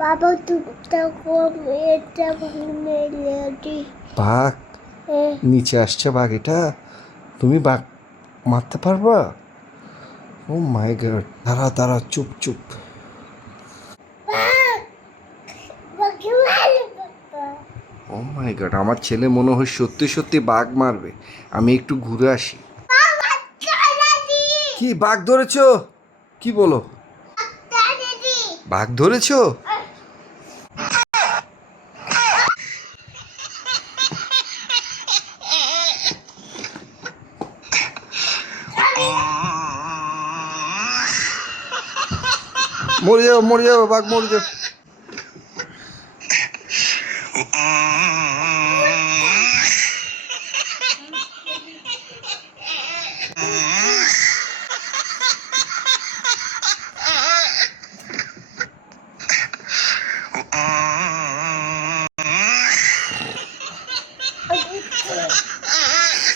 বাবা দুধটা কম এটা মেলে দি বাঘ নিচে আসছে, বাঘ এটা তুমি বাঘ মারতে পারবা? ও মাই গড, দাঁড়া দাঁড়া, চুপ চুপ। ও মাই গড, আমার ছেলে মনে হয় সত্যি সত্যি বাঘ মারবে। আমি একটু ঘুরে আসি। কি বাঘ ধরেছো? কি বলো? বাঘ ধরেছো? মরে যাবো বাঘ, মরে যাবো।